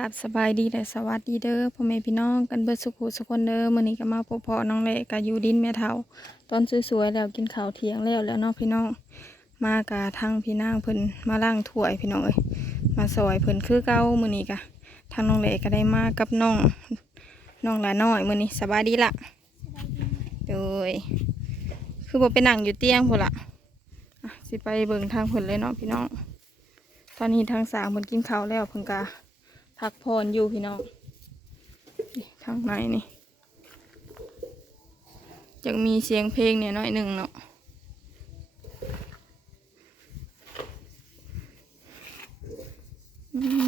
ราบสบายดีและสวัสดีเด้อพ่อแม่พี่น้องกันเบิดสุขุสุคนเด้อมื้อนี้ก็มาพบพ่อน้องเละกะอยู่ดินแม่เฒ่า ตอนสวยๆแล้วกินข้าวเที่ยงแล้วแล้วเนาะพี่น้อง มากะทางพี่นางเพิ่นมาล้างถ้วยพี่น้องเอ้ยมาซอยเพิ่นคือเก่ามื้อนี้กะทางน้องเละก็ได้มากับน้องน้องหลาน้อยมื้อนี้สบายดีละโดยคือบ่ไปนั่งอยู่เตียงพุ่นละอะสิไปเบิ่งทางเพิ่นเลยเนาะพี่น้อง ตอนนี้ทางสามเพิ่นกินข้าวแล้วเพิ่นกะ พักพรอยู่พี่น้องนี่ทางในนี่จะมีเสียงเพลงเนี่ยน้อยหนึ่งเนาะอืม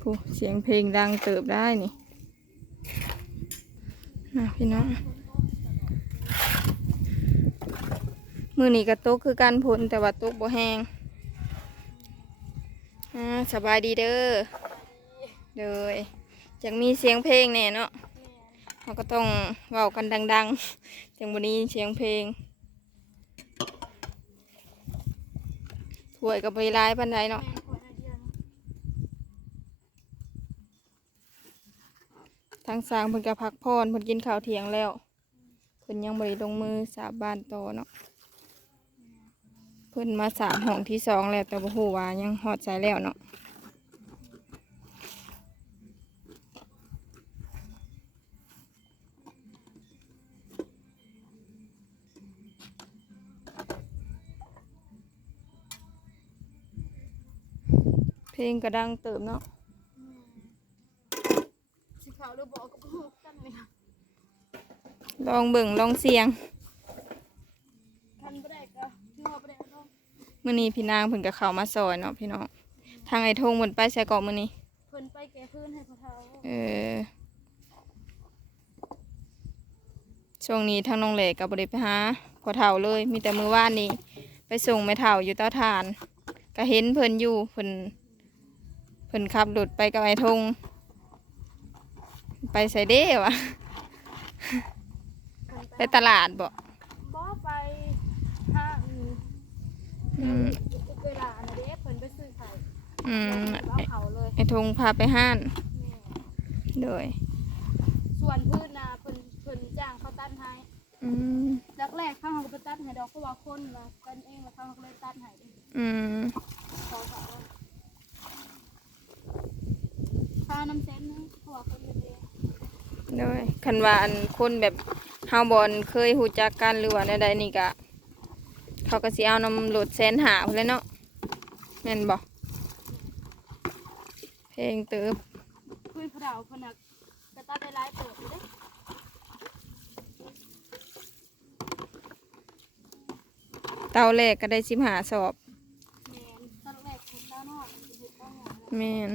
โอ้เสียงเพลงดังเติบได้นี่นะพี่น้อง มือนี้ก็ตกคือกันผลแต่ว่าตกบ่แห้งอาสบายดีเด้อเด้อจังมีเสียงเพลงแน่เนาะเราก็ต้องเว้ากันดังๆจังวันนี้เสียงเพลงถวยกับไปร้ายปันไดเนาะทางสางเพิ่นก็พักพรเพิ่นกินข้าวเที่ยงแล้วเพิ่นยังบ่ได้ลงมือสาบานต่อเนาะ เพิ่นมาสามห้องที่สองแล้วแต่บ่ฮู้ว่ายังฮอดใจแล้วเนาะเพลงกระดังเติมเนาะสิขาหรือบอกกับลูกกันเลยค่ะลองเบิ่งลองเสียงทันบ่ได้ก็ที่ว่าบ่ได้ มื้อนี้พี่นางเพิ่นก็เข้ามาซอยเนาะพี่น้องทางไอ้ทงเพิ่นไปใส่เกาะมื้อนี้ เพิ่นไปแก้พื้นให้พ่อเฒ่าเออช่วงนี้ทางน้องเหล็กกับบริไปหาพอเท่าเลย มีแต่มือว่านนี้ไปส่งแม่เท่าอยู่เต้าทาน ก็เห็นเพิ่นอยู่เพิ่นเพิ่นขับรถไปกับไอ้ทง ไปใส่เด้วะ ไปตลาดบ่บ่ไปห้างนี่ อืมเวลาน่ะเด้เพิ่นไปซื้อไข่อืมเอาเขาเลยไอ้ทงพาไปห้าน แม่โดย ส่วนพื้นน่ะเพิ่นเพิ่นจ้างเขาตัดให้อืมแรกๆเขาก็ไปตัดให้ดอกเพราะว่าคนน่ะกันเองแล้วเขาก็เลยตัดให้เด้อืมขอเขาค่าน้ำเส้นนี่เพราะว่าคนเฮ็ดเองโดยคันว่าอันคนแบบเฮาบอลเคยหูจักกันหรือว่าใดๆนี่ก็ เขาก็สิเอานำรถแสนหาพุ่นแหล้วเนาะแม่นบ่เพลงเติบคุยพระเฒ่าเพิ่นน่ะก็ตัดได้หลายเติบอยู่เด้เตาแรกก็ได้สิบหาสอบแม่นตอนแรกผมเจ้าน้อยมันสิเฮ็ดบ่หยังนะแม่น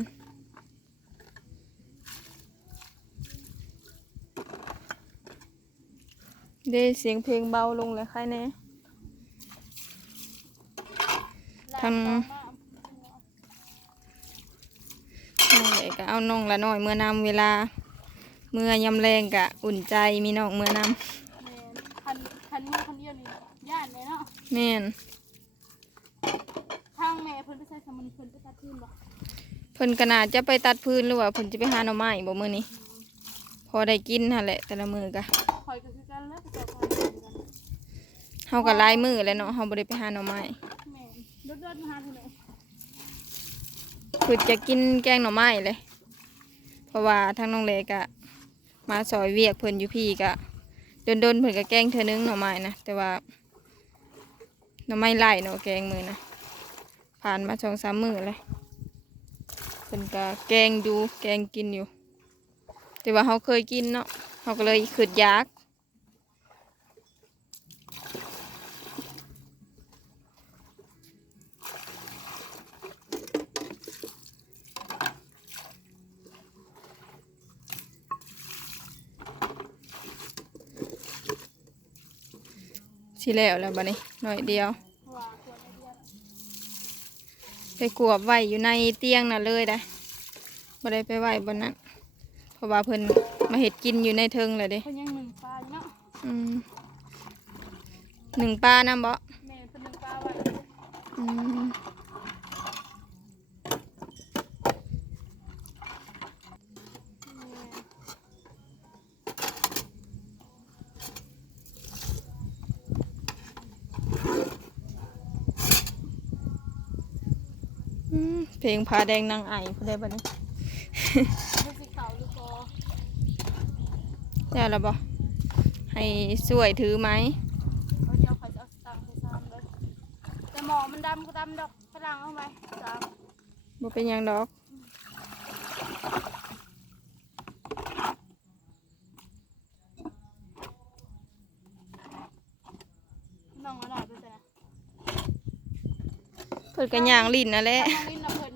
ได้เสียงเพลงเบาลงเลยใครแน่ ทางน้องเอกก็เอาน้องละน้อยเมื่อนำเวลา เมื่อยำแรงกะอุ่นใจมีน้องเมื่อนแม่นคันคันมือคันเดียวนี่ย่านเลยเนาะำแม่นทางแม่เพิ่นไปใส่สมุนเพิ่นไปตัดพื้นบ่เพิ่นก็น่าจะไปตัดพื้นหรือว่าเพิ่นจะไปหาหน่อไม้บ่มื้อนี้ พอได้กินหั่นแหละแต่ละมื้อกะคอยก็คือกันแล้วก็จะคอยกันกันเฮาก็หลายมื้อแล้วเนาะเฮาบ่ได้ไปหาหน่อไม้ แม่นเดินๆมาหาผู้ใดเพิ่นจะกินแกงหน่อไม้เลย เพราะว่าทางน้องเล็กอะมาซอยเวียกเพิ่นอยู่พี่กะโดนๆเพิ่นก็แกงเทื่อนึงหน่อไม้นะแต่ว่าหน่อไม้ไล่เนาะแกงมือนะผ่านมาสองสามมือเลยเพิ่นก็แกงอยู่แกงกินอยู่ แต่ว่าเขาเคยกินเนาะเขาก็เลยขืดยาก สิแล้วแล้วบัดนี้หน่อยเดียวเพราะว่าควรไอเดียไปกวบไว้อยู่ในเตียงน่ะเลยได้บ่ได้ไปไว้บนนั้นเพราะว่าเพิ่นมาเห็ดกินอยู่ในเทิงเลยเด้เพิ่นยังหนึ่งปลาอยู่เนาะอืมหนึ่งปลาน้ำบ่แม่เพิ่นหนึ่งปลาไว้อืม เพลงพาแดงนางไอผู้ใดบัดนี้ดูสิเขาหรือบ่ได้แล้วบ่ให้สวยถือไหมเอาเดี๋ยวเขาจะเอาสตังค์ไปซ้ำเลยแต่หมอมันดำก็ดำดอกฝรั่งเอาไหมซ้ำบ่เป็นหยังดอกน้องอะไรด้วยจ้ะเพิ่นก็ย่างลิ้นนั่นแหละน้องลินน่ะเ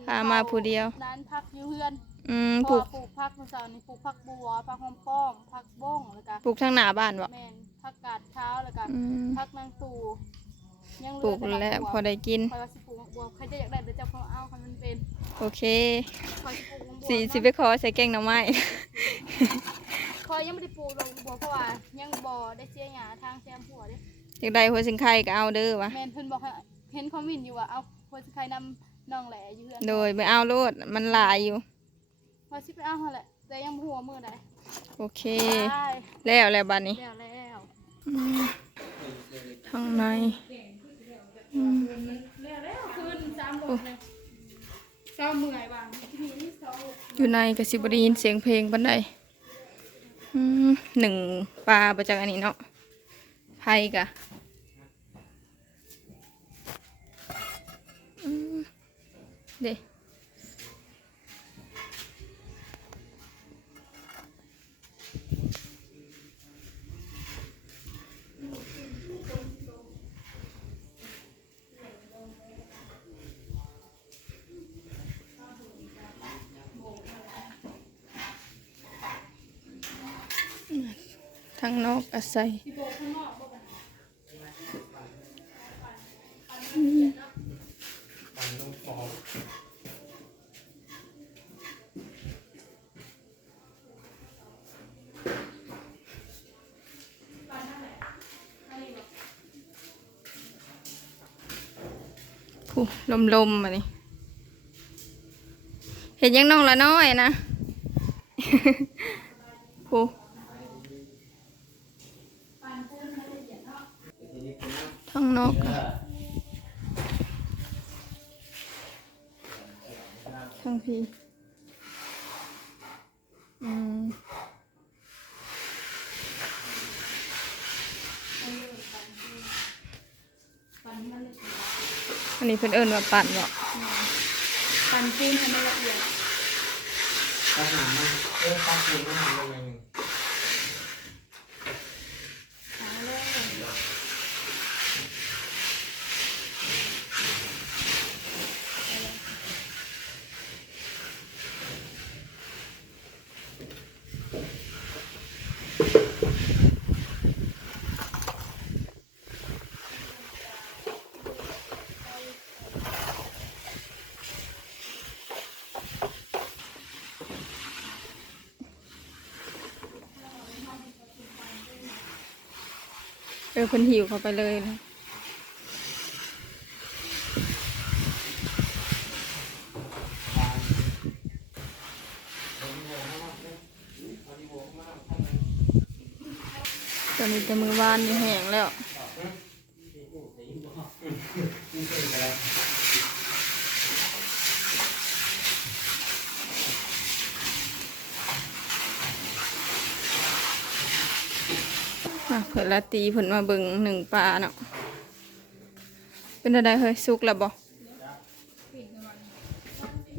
พิ่นพามาผู้เดียว ร้านพักอยู่เฮือนอืมเพปลูราะกว่าปลูกผักมื้อเช้านี่ปลูกผักบัวผักหอมป้อมผักบ้งแล้วก็ปลูกทางหน้าบ้านบ่แม่นผักกาดขาวแล้วก็อืมผักนางตูยังเหปลูลือกแต่แล้วบัวพอได้กิน คอยว่าสิปลูกบัวใครจะอยากได้เดี๋ยวเจะเขาเอาคันมันเป็นโอเค คอยสิปลูกบัวสิสินะไปขอใส่แกงหน่อไม้ คอยยังไม่ได้ปลูกดอกบัวเพราะว่ายังบ่ได้เสียหยาทางแซมหัวเด้ อยากได้หัวสิงไข่ก็เอาเด้อวะแม่นเพิ่นบอกให้เห็นคอมเมนต์อยู่ว่าเอาคนสิใครนำ น้องแหล่อยู่เฮือนโดยไม่เอาโลดมันหลายอยู่ ว่าสิไปเอาหั่นแหละแต่ยังบ่หัวมือใดโอเคได้แล้วแล้วบัดนี้ แล้วแล้วอืมทางในอืมแล้วแล้วคืนสามโมงเลยเศร้าเมื่อยว่างที่นี่นี่เศร้าอยู่ในกสิบได้ยินเสียงเพลงปันใดอืมหนึ่งปลาประจากอันนี้เนาะไพ่กะอืม เด้ทางนอกอาศัย ที่โบกข้างนอกบ่กัน ผู้ลมลมๆมานี่เห็นยังน้องละน้อยนะ ผู้ทางนอกอะทางพี่อืมอันนี้ เพิ่นเอิ้นว่าปั่นบ่ปั่นปูนให้มันละเอียดปัญหามันเรื่องตั้งคืนปัญหาอะไรอย่างหนึ่ง เออคนหิวเข้าไปเลยนะตอนนี้แต่มือวานนี่แห้งแล้ว เผื่อละตีเพิ่นมาเบิ่งหนึ่งปลาเนาะเป็นอะไรเฮ้ยสุกแล้วบ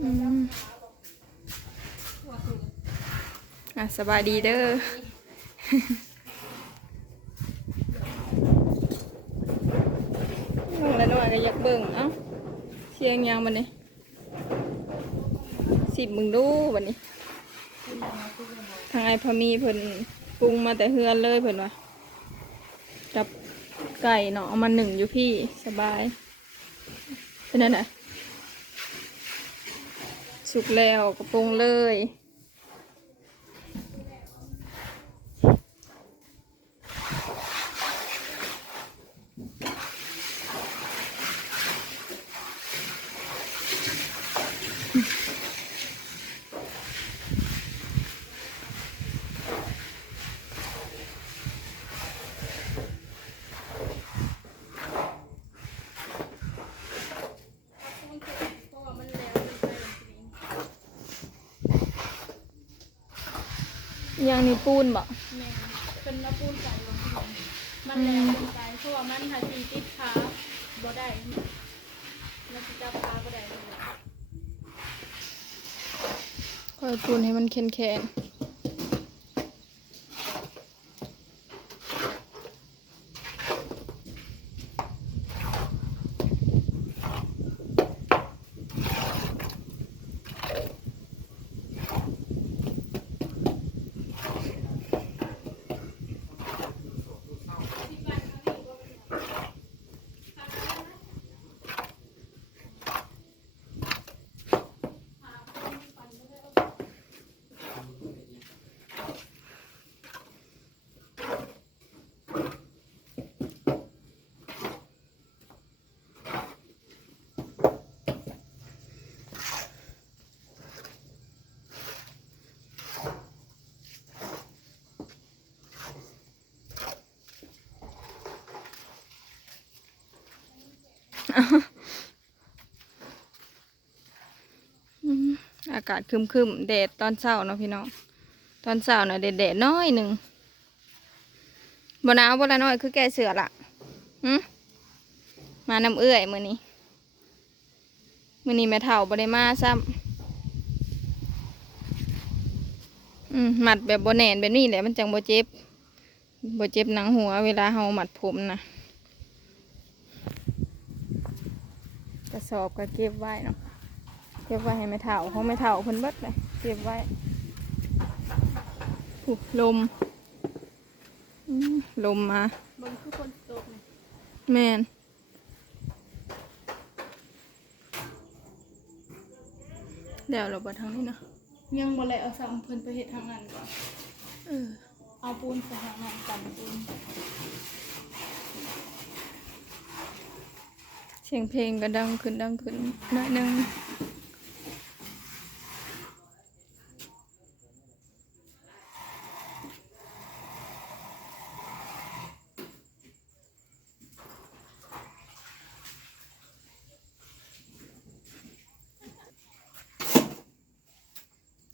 อืมอะสบายดีเด้อน้องละน้อยก็อยากเบิ่งเอ้าเชียงยางบันนี้สิบมึงดูบันนี้ทางไอพามีเพิ่นปรุงมาแต่เฮือนเลยเพิ่นว่า ไก่เนาะเอามาหนึ่งอยู่พี่สบายเป็นนั่นน่ะสุกแล้วกระปรุงเลย ยังนี่ปูนบ่แม่เป็นน้ำปูนใส่ลงที่มันมันแรงเป็นใจเพราะว่ามันหาทีติดขาบ่ได้มันจะจับขาบ่ได้เลยค่อยปูนให้มันแข็งแอากาศครึมๆแดดตอนเช้าเนาะพี่น้องตอนเช้าน่ะแดดๆน้อยหนึ่งบ่หนาวบ่ละน้อยคือแกเสือละหืมมาน้ำเอื้อยมือนี้มือนี้แม่เฒ่าบ่ได้มาซ้ำอืมมัดแบบบ่แน่นแบบนี้แหละมันจังบ่เจ็บบ่เจ็บหนังหัวเวลาเฮาหมัดผมนะ กระสอบก็เก็บไว้เนาะเก็บไว้ให้แม่เฒ่าของแม่เฒ่าเพิ่นเบิดเลยเก็บไว้ผูลมอืมลมมาบางคือคนตกนี่แม่นเดี๋ยวเราไปทางนี้เนาะยังบ่เลยเอาซ้ำเพิ่นไปเฮ็ดทางนั้นก่อน เออ เอาปูนไปทางนั้นกันปูน สียงเพลงก็ดังขึ้นดังขึ้นหน่อยหนึง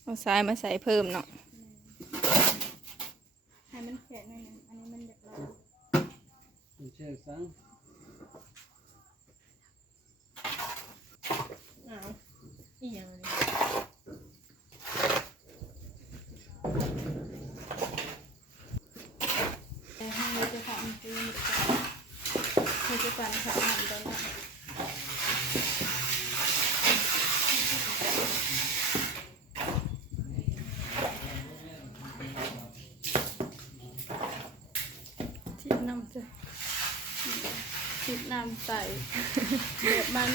เอาทรายมาใส่เพิ่มเนาะให้มันแข็งหน่อยหนึงอันนี้มันอยากลามันเชื่อซัง อ้าวอีหยังนี่ แต่ให้เราจะทำปูน กันขาหันตอนนั้นที่น้ำจะฉีดน้ำใส่แบบมัน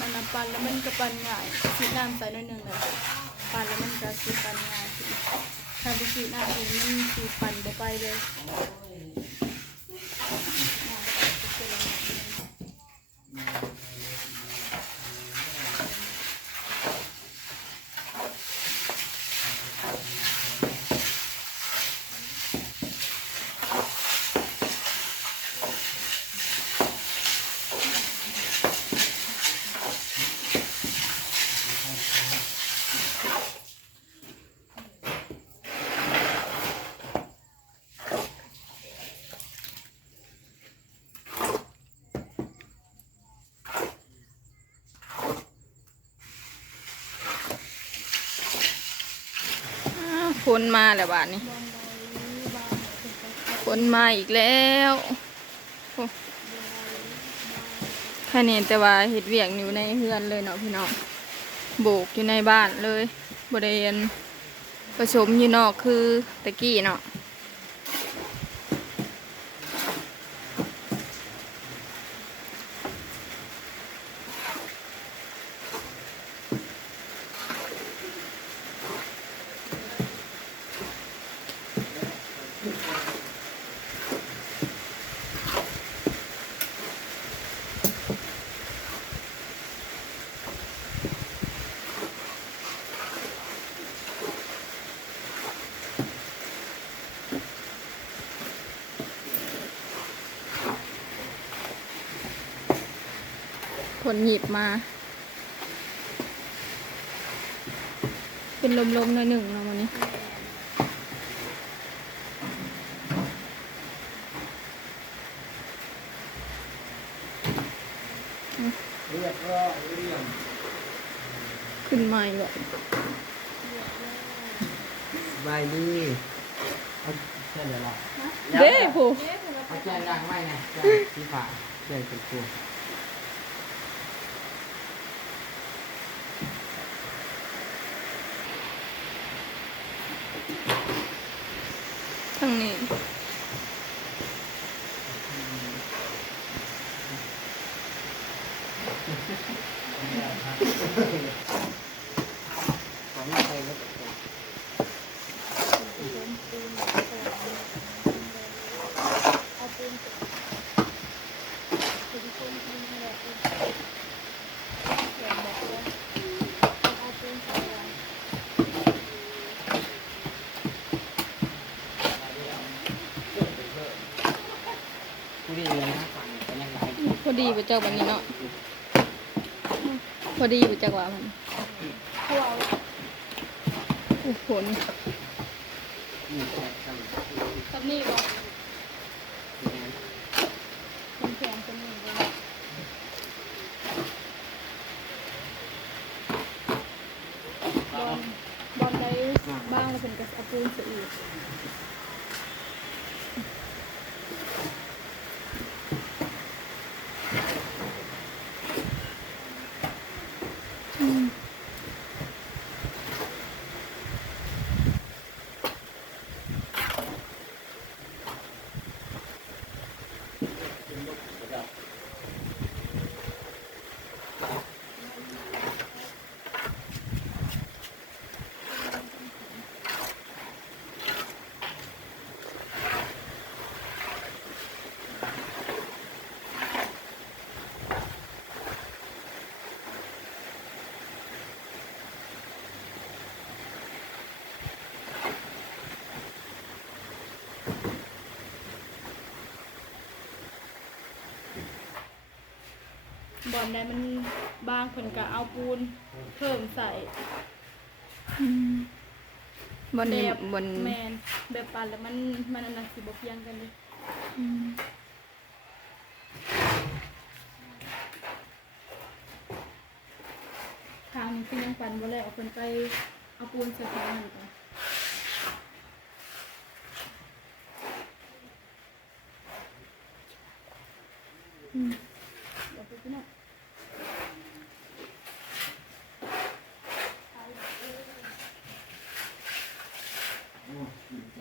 อันนั้นปันแล้วมันก็ปันง่ายฉีดน้ำใส่หน่อยหนึงเลยปันแล้วมันก็คือปันง่ายถ้าไปฉีดน้ำเองมันฉีดปันไปเลย คนมาแล้วบ้านนี้คนมาอีกแล้วแค่นี้แต่ว่าเห็ดเวียงอยู่ในเฮือนเลยเนาะพี่น้องโบกอยู่ในบ้านเลยบริเวณผสมอยู่นอกคือตะกี้เนาะ นหยิบมา เป็นลมๆหน่อยหนึ่งเราวันนี้เรียบรอยเรียบขึ้นมาอีกแล้วบายดีเอาเเดี๋ยวรอเด้ผู้เอาแจรังไหมเนี่ยงที่ฝาแจ้งเป็นผู้ พอดีไปเจ้าบันนี้เนาะพอดีไปจักว่ามันเพราะว่าอุผลนี่แค่ทำกับนี่บอกที่นั้นมันแข็งเป็นหนึ่งเลยบอลบอลได้บ้างแล้วเป็นกระสปูนสีอีก บอลได้มันบางคนก็เอาปูนเพิ่มใส่บนนี้แบบบนแมนแบบปันแล้วมันมันอันนั้นสิบ่เพียงกันเลยอืมทางนี้คือยังปันบ่แล้วเอาเพิ่นไปเอาปูนใส่ทางนั้นก่อนอืมเดี๋ยวไปพี่น้อง โอ้ดีใจ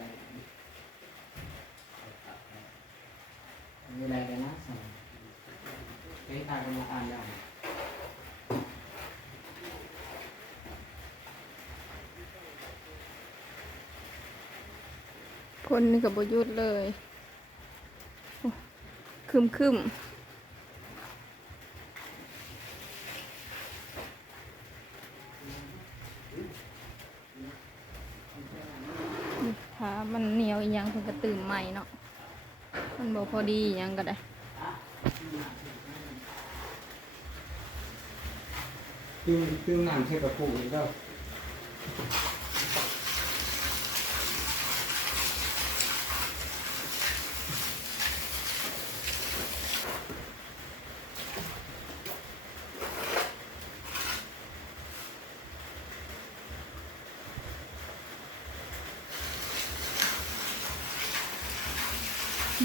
มีอะไรกันนะสั่งเฮ้ยตากำลังอ่านได้ พลนี่กับบยุดเลยคึมคึมขามันเหนียวอีหยังเพิ่นก็ตื่นใหม่เนาะ มันบ่พอดีอีหยังก็ได้คือคือน้ำเทกระปุกนี่ก็ ล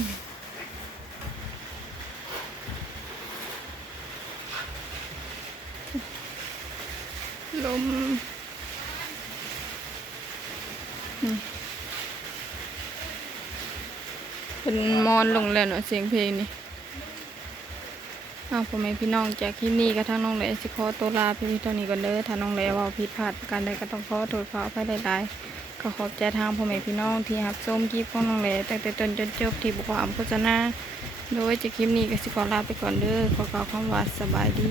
มเป็นมอนลงแล้วเนาะเสียงเพลงนี่อ้าพ่อแม่พี่น้องจากที่นี่ก็ทั้งน้องแหล่สิขอตัวลาพี่พี่เท่านี้ก่อนเด้อถ้าน้องแหล่ว่าผิดพลาดประการใดก็ต้องขอโทษขออภัยหลายๆ ก็ขอบใจทางพ่อแม่พี่น้องที่รับชมคลิปของน้องแหล่ตั้งแต่ต้นจนจบที่บุความโฆษณาโดยจะคลิปนี้ก็สิขอลาไปก่อนเด้อขอกล่าวคำว่าสบายดี